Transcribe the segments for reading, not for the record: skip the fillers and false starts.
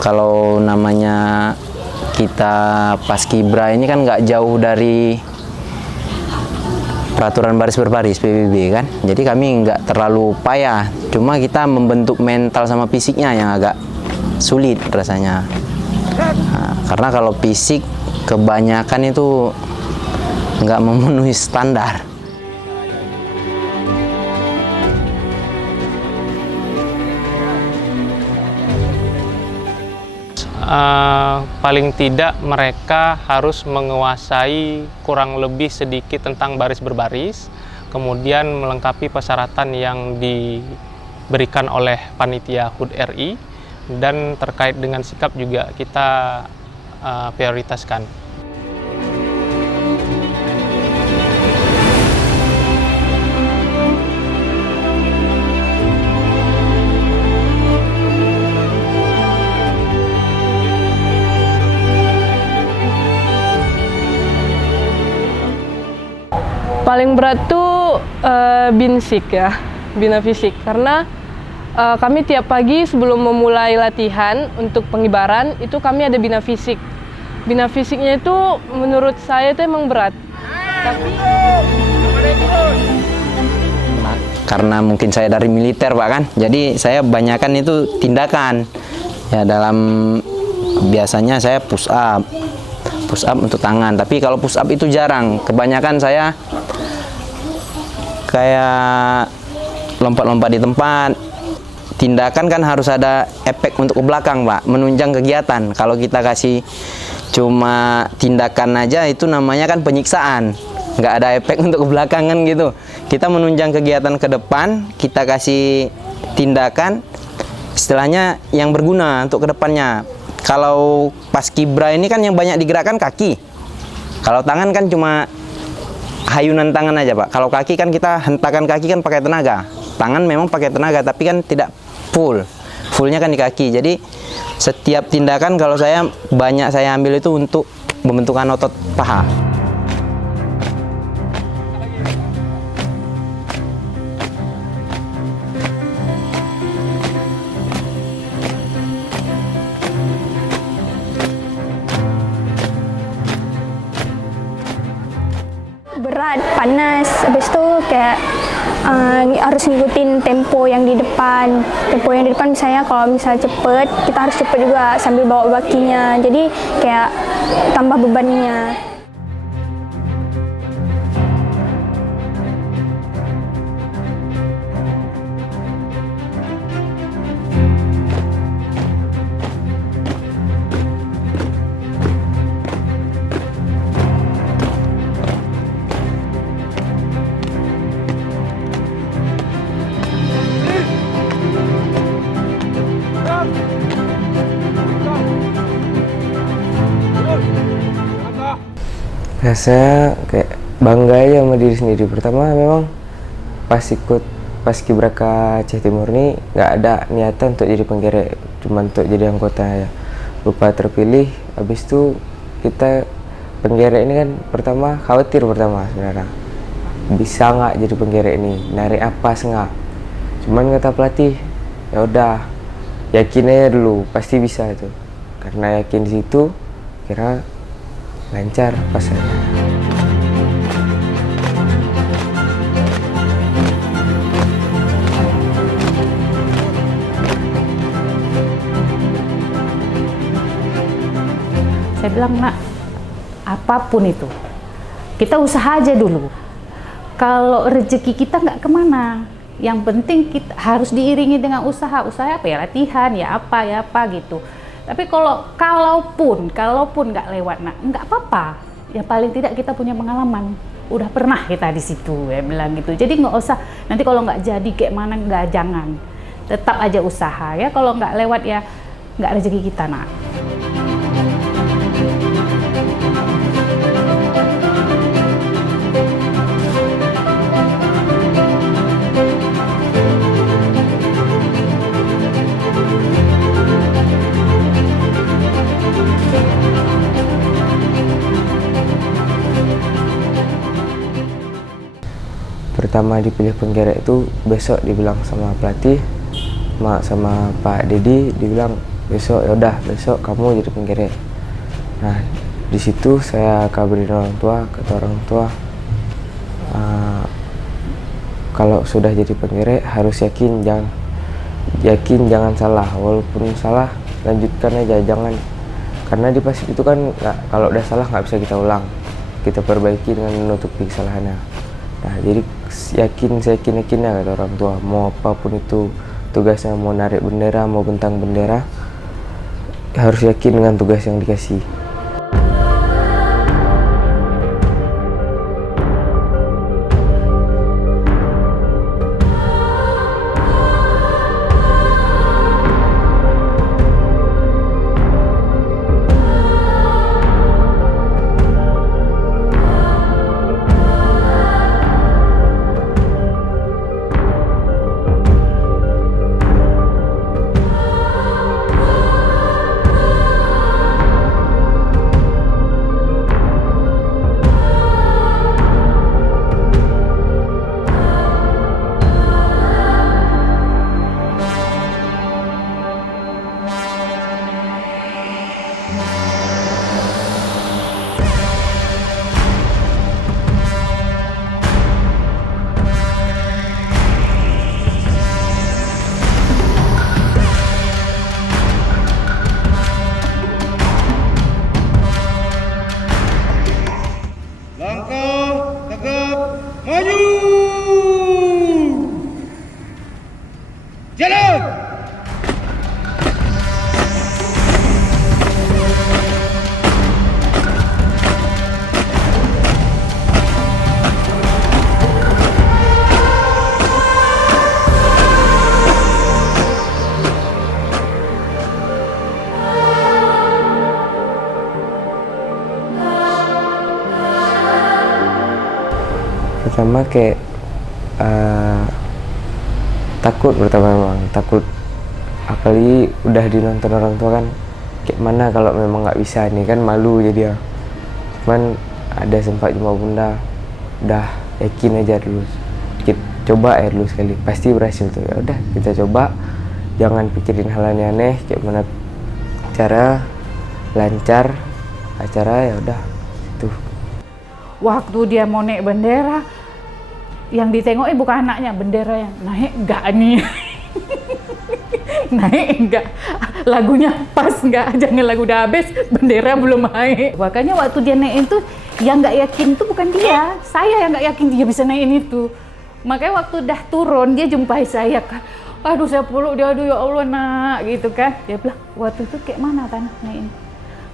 Kalau namanya kita Paskibra ini kan nggak jauh dari peraturan baris berbaris PBB kan. Jadi kami nggak terlalu payah. Cuma kita membentuk mental sama fisiknya yang agak sulit rasanya. Nah, karena kalau fisik kebanyakan itu nggak memenuhi standar. Paling tidak mereka harus menguasai kurang lebih sedikit tentang baris berbaris, kemudian melengkapi persyaratan yang diberikan oleh panitia HUD RI, dan terkait dengan sikap juga kita prioritaskan. Paling berat tuh binsik ya, bina fisik, karena kami tiap pagi sebelum memulai latihan untuk pengibaran itu kami ada bina fisik. Bina fisiknya itu menurut saya itu emang berat. Tapi karena mungkin saya dari militer Pak kan, jadi saya banyakan itu tindakan. Ya dalam biasanya saya push up untuk tangan, tapi kalau push up itu jarang. Kebanyakan saya kayak lompat-lompat di tempat. Tindakan kan harus ada efek untuk ke belakang Pak, menunjang kegiatan. Kalau kita kasih cuma tindakan aja itu namanya kan penyiksaan, nggak ada efek untuk ke belakang kan gitu. Kita menunjang kegiatan ke depan, kita kasih tindakan istilahnya yang berguna untuk ke depannya. Kalau Paskibra ini kan yang banyak digerakkan kaki. Kalau tangan kan cuma hayunan tangan aja Pak. Kalau kaki kan kita hentakan kaki kan pakai tenaga. Tangan memang pakai tenaga tapi kan tidak full. Fullnya kan di kaki. Jadi setiap tindakan kalau saya banyak saya ambil itu untuk pembentukan otot paha. Berat, panas, habis itu kayak harus ngikutin tempo yang di depan. Tempo yang di depan misalnya kalau misalnya cepet, kita harus cepet juga sambil bawa bakinya. Jadi kayak tambah bebannya. Saya kayak bangga aja sama diri sendiri. Pertama memang pas ikut Paskibraka Aceh Timur ini nggak ada niatan untuk jadi penggerek, cuma untuk jadi anggota ya. Lupa terpilih, habis itu kita penggerek ini kan pertama khawatir pertama sebenarnya. Bisa nggak jadi penggerek ini? Narik apa nggak? Cuman kata pelatih, ya udah yakin aja dulu, pasti bisa itu. Karena yakin di situ, kira lancar pasnya. Saya bilang, nak, apapun itu, kita usaha aja dulu. Kalau rezeki kita nggak kemana, yang penting kita harus diiringi dengan usaha. Usaha apa ya? Latihan, ya apa gitu. Tapi kalaupun nggak lewat, nak, nggak apa-apa. Ya paling tidak kita punya pengalaman. Udah pernah kita di situ, ya bilang gitu. Jadi nggak usah nanti kalau nggak jadi kayak mana, nggak, jangan. Tetap aja usaha ya. Kalau nggak lewat ya nggak rezeki kita, nak. Pertama dipilih penggerek itu besok dibilang sama pelatih, sama Pak Dedi, dibilang besok ya udah besok kamu jadi penggerek. Nah di situ saya kabarin orang tua, kata orang tua kalau sudah jadi penggerek harus yakin jangan salah, walaupun salah lanjutkan aja, jangan, karena di pasif itu kan kalau udah salah nggak bisa kita ulang, kita perbaiki dengan menutupi kesalahannya. Nah jadi yakinnya kata orang tua, mau apapun itu tugasnya, mau narik bendera, mau bentang bendera, harus yakin dengan tugas yang dikasih. Pertama kayak takut, memang takut, apalagi udah dinonton orang tua kan, kayak mana kalau memang nggak bisa nih kan, malu jadi ya. Cuman ada sempat jumpa bunda, udah yakin aja dulu, kita coba ya dulu sekali, pasti berhasil tuh. Ya udah kita coba, jangan pikirin hal aneh-aneh, kayak mana cara lancar acara, ya udah itu. Waktu dia mau naik bendera, yang ditengok bukan anaknya, bendera yang naik enggak nih. Naik enggak, lagunya pas enggak, jangan lagu udah habis, bendera belum naik. Makanya waktu dia naik itu, yang nggak yakin itu bukan dia, saya yang nggak yakin dia bisa naikin itu. Makanya waktu udah turun, dia jumpai saya kan, aduh saya peluk dia, aduh ya Allah nak, gitu kan. Dia bilang, waktu itu kayak mana tanah naikin?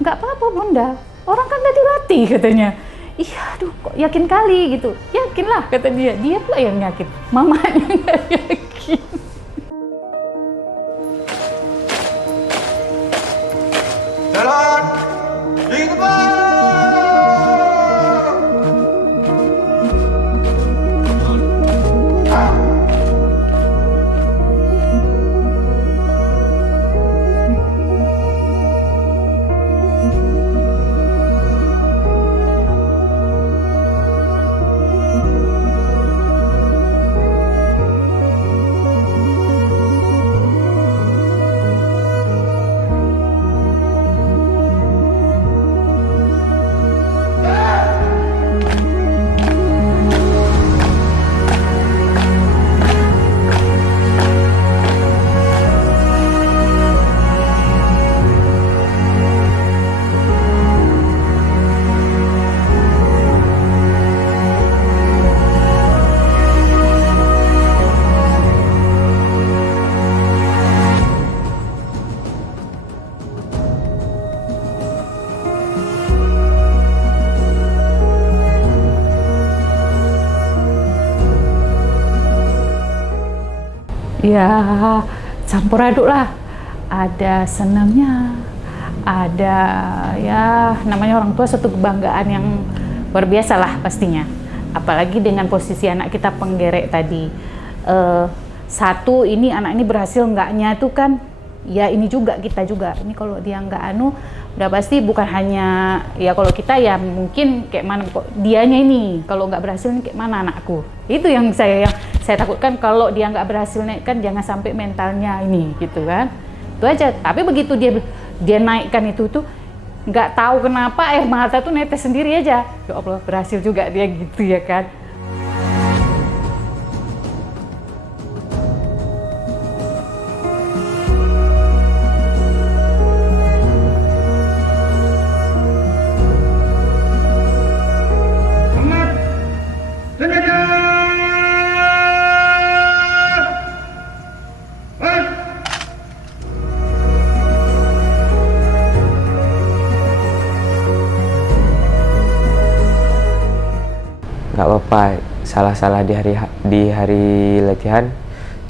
Nggak apa-apa bunda, orang kan udah dilatih katanya. Iya, aduh kok yakin kali gitu. Yakinlah kata dia pula yang yakin, mamanya nggak yakin. Jalan di depan. Ya campur aduk lah, ada senangnya, ada ya namanya orang tua suatu kebanggaan yang luar biasa lah pastinya. Apalagi dengan posisi anak kita penggerek tadi, satu ini anak ini berhasil enggaknya tuh kan, ya ini juga kita juga. Ini kalau dia enggak udah pasti bukan hanya ya kalau kita ya mungkin kayak mana kok dianya ini kalau nggak berhasil nih kayak mana anakku. Itu yang saya takutkan, kalau dia nggak berhasil naik kan jangan sampai mentalnya ini gitu kan. Itu aja. Tapi begitu dia naikkan itu tuh nggak tahu kenapa air mata tuh netes sendiri aja. Ya Allah, berhasil juga dia gitu ya kan. Nggak apa-apa salah-salah di hari latihan,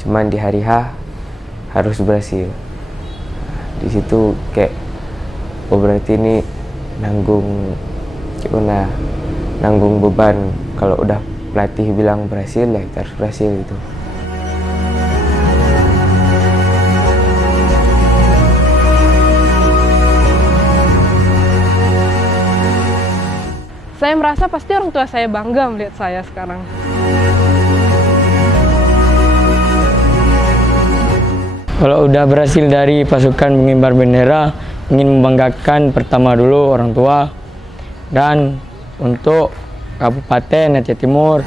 cuman di hari H harus berhasil. Di situ kayak berarti ini nanggung beban. Kalau udah pelatih bilang berhasil, ya kita harus berhasil gitu. Saya merasa pasti orang tua saya bangga melihat saya sekarang. Kalau udah berhasil dari pasukan pengibar bendera, ingin membanggakan pertama dulu orang tua dan untuk Kabupaten Aceh Timur.